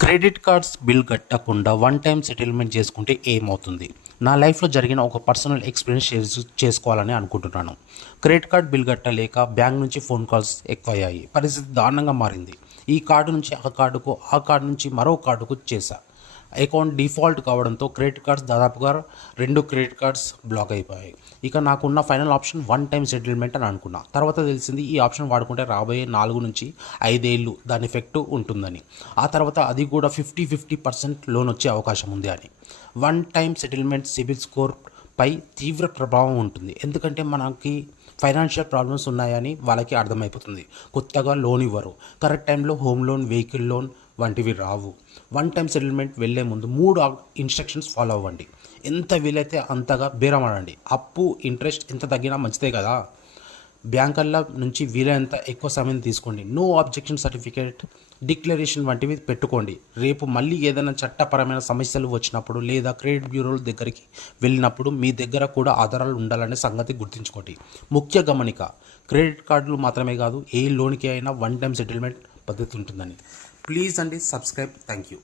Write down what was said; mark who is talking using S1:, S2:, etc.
S1: Credit cards bill కట్టకుండా one time settlement చేసుకుంటే ఏమవుతుంది? నా లైఫ్లో జరిగిన ఒక పర్సనల్ ఎక్స్పీరియన్స్ షేర్ చేసుకోవాలని అనుకుంటున్నాను. క్రెడిట్ కార్డ్ బిల్ కట్టలేక బ్యాంక్ నుంచి ఫోన్ కాల్స్ ఎక్కువయ్యాయి. పరిస్థితి దారుణంగా మారింది. ఈ కార్డు నుంచి ఆ కార్డుకు ఆ కార్డు నుంచి మరో కార్డుకు చేశా. అకౌంట్ డిఫాల్ట్ కావడంతో క్రెడిట్ కార్డ్స్ దాదాపుగా రెండు క్రెడిట్ కార్డ్స్ బ్లాక్ అయిపోయాయి. ఇక నాకున్న final option one time settlement అని అనుకున్నా. తర్వాత తెలిసింది ఈ ఆప్షన్ వాడుకుంటే రాబోయే నాలుగు నుంచి ఐదేళ్ళు దాని ఎఫెక్ట్ ఉంటుందని. ఆ తర్వాత అది కూడా ఫిఫ్టీ ఫిఫ్టీ పర్సెంట్ లోన్ వచ్చే అవకాశం ఉంది అని. One time settlement CIBIL score పై తీవ్ర ప్రభావం ఉంటుంది. ఎందుకంటే మనకి ఫైనాన్షియల్ ప్రాబ్లమ్స్ ఉన్నాయని వాళ్ళకి అర్థమైపోతుంది. కొత్తగా లోన్ ఇవ్వరు. కరెక్ట్ టైంలో హోమ్ లోన్ వెహికల్ లోన్ వంటివి రావు. వన్ టైం సెటిల్మెంట్ వెళ్ళే ముందు మూడు ఇన్స్ట్రక్షన్స్ ఫాలో అవ్వండి. ఎంత వీలైతే అంతగా బేరమాడండి. అప్పు ఇంట్రెస్ట్ ఎంత తగ్గినా మంచిదే కదా. బ్యాంకర్ల నుంచి వీలైనంత ఎక్కువ సమయం తీసుకోండి. నో అబ్జెక్షన్ సర్టిఫికేట్ డిక్లరేషన్ వంటివి పెట్టుకోండి. రేపు మళ్ళీ ఏదైనా చట్టపరమైన సమస్యలు వచ్చినప్పుడు లేదా క్రెడిట్ బ్యూరోల దగ్గరికి వెళ్ళినప్పుడు మీ దగ్గర కూడా ఆధారాలు ఉండాలనే సంగతి గుర్తుంచుకోండి. ముఖ్య గమనిక క్రెడిట్ కార్డులు మాత్రమే కాదు ఏ లోన్కి అయినా వన్ టైం సెటిల్మెంట్ పద్ధతి ఉంటుందని ప్లీజ్ అండి సబ్స్క్రైబ్. Thank you